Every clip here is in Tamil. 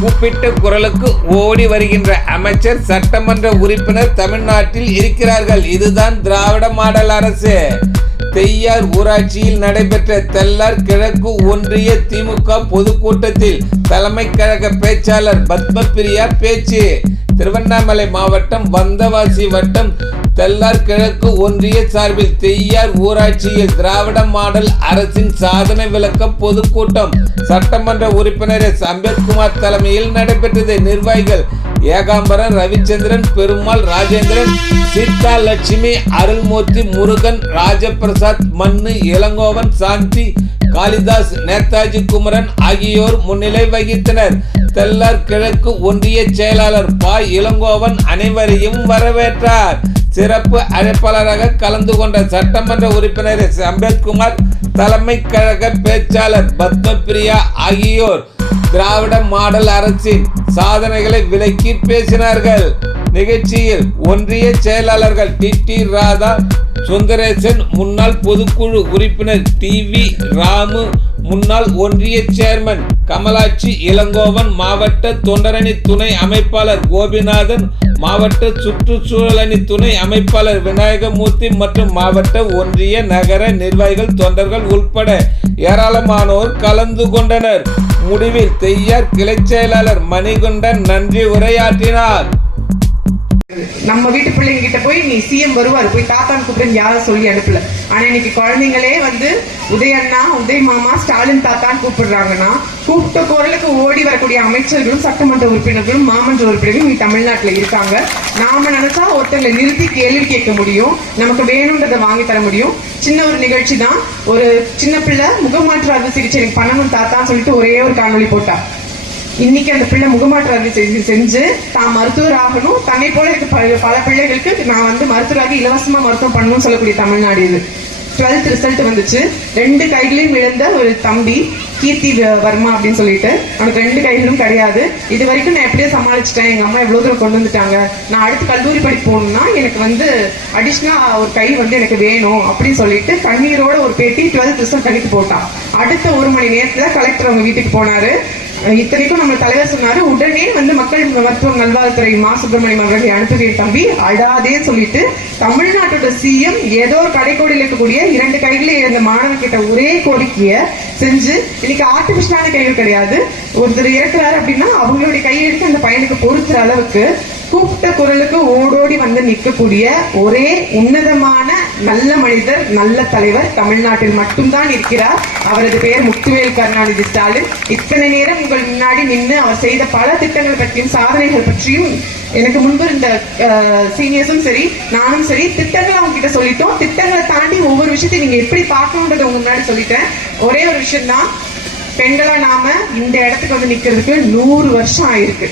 கூப்பிட்ட குரலுக்கு ஓடி வருகின்ற அமைச்சர் சட்டமன்ற உறுப்பினர் தமிழ்நாட்டில் இருக்கிறார்கள். இதுதான் திராவிட மாடல் அரசு. தெய்யார் ஊராட்சியில் நடைபெற்ற தெல்லார் கிழக்கு ஒன்றிய திமுக பொதுக்கூட்டத்தில் தலைமை கழக பேச்சாளர் பத்மபிரியா பேச்சு. திருவண்ணாமலை மாவட்டம் வந்தவாசி வட்டம் தெல்லார் கிழக்கு ஒன்றிய சார்பில் தெய்யார் ஊராட்சியில் திராவிட மாடல் அரசின் சாதனை விளக்க பொதுக்கூட்டம் சட்டமன்ற உறுப்பினர் எஸ் அம்பேத்குமார் தலைமையில் நடைபெற்றது. நிர்வாகிகள் ஏகாம்பரன் ரவிச்சந்திரன் பெருமாள் ராஜேந்திரன் சீதா லட்சுமி அருள்மூர்த்தி முருகன் ராஜபிரசாத் மண்ணு இளங்கோவன் சாந்தி காளிதாஸ் நேதாஜி குமரன் ஆகியோர் முன்னிலை வகித்தனர். தெல்லார் கிழக்கு ஒன்றிய செயலாளர் பா. இளங்கோவன் அனைவரையும் வரவேற்றார். சிறப்பு அழைப்பாளராக கலந்து கொண்ட சட்டமன்ற உறுப்பினர் எஸ். அம்பேத்குமார் தலைமை கழக பேச்சாளர் பத்மபிரியா ஆகியோர் திராவிட மாடல் அரசின் சாதனைகளை விலக்கி பேசினார்கள். நிகழ்ச்சியில் ஒன்றிய செயலாளர்கள் டி. டி. ராதா சுந்தரேசன் முன்னாள் பொதுக்குழு உறுப்பினர் டி. வி. ராமு முன்னாள் ஒன்றிய சேர்மன் கமலாட்சி இளங்கோவன் மாவட்ட தொண்டரணி துணை அமைப்பாளர் கோபிநாதன் மாவட்ட சுற்றுச்சூழல் அணி துணை அமைப்பாளர் விநாயகமூர்த்தி மற்றும் மாவட்ட ஒன்றிய நகர நிர்வாகிகள் தொண்டர்கள் உட்பட ஏராளமானோர் கலந்து கொண்டனர். முடிவில் தெய்யார் கிளை செயலாளர் மணிகுண்டன் நன்றி உரையாற்றினார். நம்ம வீட்டு பிள்ளைங்க கிட்ட போய் நீ சிஎம் வருவார். போய் தாத்தான்னு கூப்பிட்டு யாரும் சொல்லி அனுப்பல. ஆனா இன்னைக்கு குழந்தைங்களே வந்து உதய உதய் மாமா ஸ்டாலின் தாத்தான்னு கூப்பிடுறாங்கன்னா கூப்பிட்ட குரலுக்கு ஓடி வரக்கூடிய அமைச்சர்களும் சட்டமன்ற உறுப்பினர்களும் மாமன்ற உறுப்பினர்களும் நீ தமிழ்நாட்டுல இருக்காங்க. நாம நினைச்சா ஒருத்தர்ல நிறுத்தி கேள்வி கேட்க முடியும். நமக்கு வேணும்ன்றதை வாங்கி தர முடியும். சின்ன ஒரு நிகழ்ச்சி தான் ஒரு சின்ன பிள்ளை முகமாற்று அறுவை சிகிச்சை எனக்கு பண்ணணும் தாத்தான்னு சொல்லிட்டு ஒரே ஒரு காணொலி போட்டா. இன்னைக்கு அந்த பிள்ளை முகமாற்று அறுவை சிகிச்சை செஞ்சு தான் மருத்துவர் ஆகணும் தன்னை போல இருக்க பல- பிள்ளைகளுக்கு நான் வந்து மருத்துவராகி இலவசமா மருத்துவம் பண்ணணும்னு சொல்லக்கூடிய தமிழ்நாடு இது. டுவெல்த் ரிசல்ட் வந்துச்சு. ரெண்டு கைகளையும் இழந்த ஒரு தம்பி கீர்த்தி வ- வர்மா அப்படின்னு சொல்லிட்டு. அவனுக்கு ரெண்டு கைகளும் கிடையாது. இது வரைக்கும் நான் எப்படியோ சமாளிச்சிட்டேன். எங்க அம்மா எவ்வளவு தூரம் கொண்டு வந்துட்டாங்க. நான் அடுத்து கல்லூரி படிப்பு போகணும்னா எனக்கு வந்து அடிஷ்னலா ஒரு கை வந்து எனக்கு வேணும் அப்படின்னு சொல்லிட்டு கண்ணீரோட ஒரு பேட்டி டுவெல்த் ரிசல்ட் கணிக்கு போட்டான். அடுத்த ஒரு மணி நேரத்துல கலெக்டர் அவங்க வீட்டுக்கு போனாரு. இத்தனைக்கும் நம்ம தலைவர் சொன்னாரு உடனே வந்து மக்கள் மருத்துவ நல்வாழ்வுத்துறை மா. சுப்பிரமணியம் அவர்களை அனுப்புகிறேன் தம்பி. அழாதே சொல்லிட்டு தமிழ்நாட்டோட சிஎம் ஏதோ ஒரு கடைக்கோடியில் இருக்கக்கூடிய இரண்டு கைகளை இருந்த மாணவர்கிட்ட ஒரே கோரிக்கைய செஞ்சு இன்னைக்கு ஆர்டிபிஷியலான கைகள் கிடையாது. ஒருத்தர் இறக்குறாரு அப்படின்னா அவங்களுடைய கையை எடுத்து அந்த பையனுக்கு பொறுத்துற அளவுக்கு கூப்பிட்ட குரலுக்கு ஓடோடி வந்து நிற்கக்கூடிய ஒரே உன்னதமான நல்ல மனிதர் நல்ல தலைவர் தமிழ்நாட்டில் மட்டும்தான் இருக்கிறார். அவரது பெயர் முத்துவேல் கருணாநிதி ஸ்டாலின். இத்தனை நேரம் உங்கள் முன்னாடி நின்று அவர் செய்த பல திட்டங்கள் பற்றியும் சாதனைகள் பற்றியும் எனக்கு முன்பு இருந்த சீனியர்ஸும் சரி நானும் சரி திட்டங்களை அவங்க கிட்ட சொல்லிட்டோம். திட்டங்களை தாண்டி ஒவ்வொரு விஷயத்தையும் நீங்க எப்படி பார்க்கணுன்றதை உங்க முன்னாடி சொல்லிட்டேன். ஒரே ஒரு விஷயம் தான் பெண்களா நாம இந்த இடத்துக்கு வந்து நிக்கிறதுக்கு நூறு வருஷம் ஆயிருக்கு.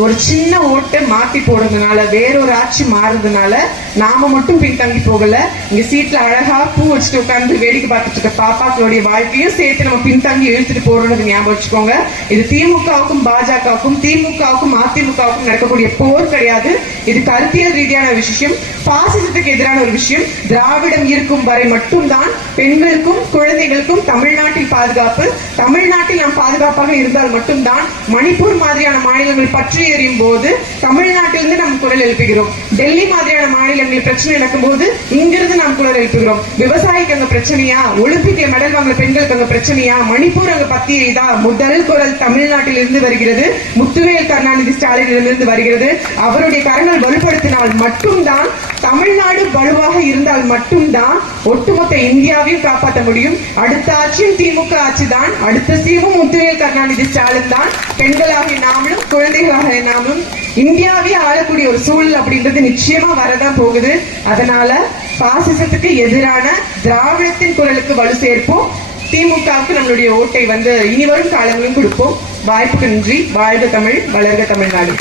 ஒரு சின்ன ஓட்டை மாத்தி போடுறதுனால வேறொரு ஆட்சி மாறுறதுனால நாம மட்டும் பின்தங்கி போகல. இங்க சீட்ல அழகா பூ வச்சுட்டு உட்காந்து வேடிக்கை பார்த்துட்டு இருக்க பாப்பாக்களுடைய வாழ்க்கையும் சேர்த்து நம்ம பின்தங்கி இழுத்துட்டு போறோம்னு ஞாபகம் வச்சுக்கோங்க. இது திமுகவுக்கும் பாஜகவுக்கும் திமுகவுக்கும் அதிமுகவுக்கும் நடக்கக்கூடிய போர் கிடையாது. இது கருத்தியல் ரீதியான விஷயம். பாசிசத்துக்கு எதிரான ஒரு விஷயம். திராவிடம் இருக்கும் வரை மட்டும்தான் பெண்களுக்கும் குழந்தைகளுக்கும் தமிழ்நாட்டில் பாதுகாப்பு. தமிழ்நாட்டில் நாம் பாதுகாப்பாக இருந்தால் மட்டும்தான் மணிப்பூர் மாதிரியான மாநிலங்கள் பற்றி எறியும் போது தமிழ்நாட்டிலிருந்து நாம் குரல் எழுப்புகிறோம். டெல்லி மாதிரியான மாநிலங்களில் பிரச்சனை நடக்கும்போது இங்கிருந்து நாம் குரல் எழுப்புகிறோம். விவசாயிக்கு அங்க பிரச்சனையா? ஒலிம்பிக்ல மெடல் வாங்குற பெண்களுக்கு அங்க பிரச்சனையா? மணிப்பூர் அங்க பத்தி எய்தா? முதல் குரல் தமிழ்நாட்டிலிருந்து வருகிறது. முத்துவேல் கருணாநிதி ஸ்டாலினிடமிருந்து வருகிறது. அவருடைய கரங்கள் வலுப்படுத்தினால் மட்டும்தான் தமிழ்நாடு வலுவாக இருந்தால் மட்டும்தான் ஒட்டுமொத்த இந்தியாவையும் காப்பாற்ற முடியும். அடுத்த ஆட்சியும் திமுக ஆட்சி தான் அடுத்த சீமும் முத்துவேல் கருணாநிதி ஸ்டாலின் தான். பெண்களாகிய நாமளும் குழந்தைகளாக நாமளும் இந்தியாவே ஆளக்கூடிய ஒரு சூழல் அப்படின்றது நிச்சயமா வரதான் போகுது. அதனால பாசிசத்துக்கு எதிரான திராவிடத்தின் குரலுக்கு வலு சேர்ப்போம். திமுகவுக்கு நம்மளுடைய ஓட்டை வந்து இனி வரும் கொடுப்போம். வாய்ப்புக்கு நன்றி. வாழ்க தமிழ் வளர்க தமிழ்நாடு.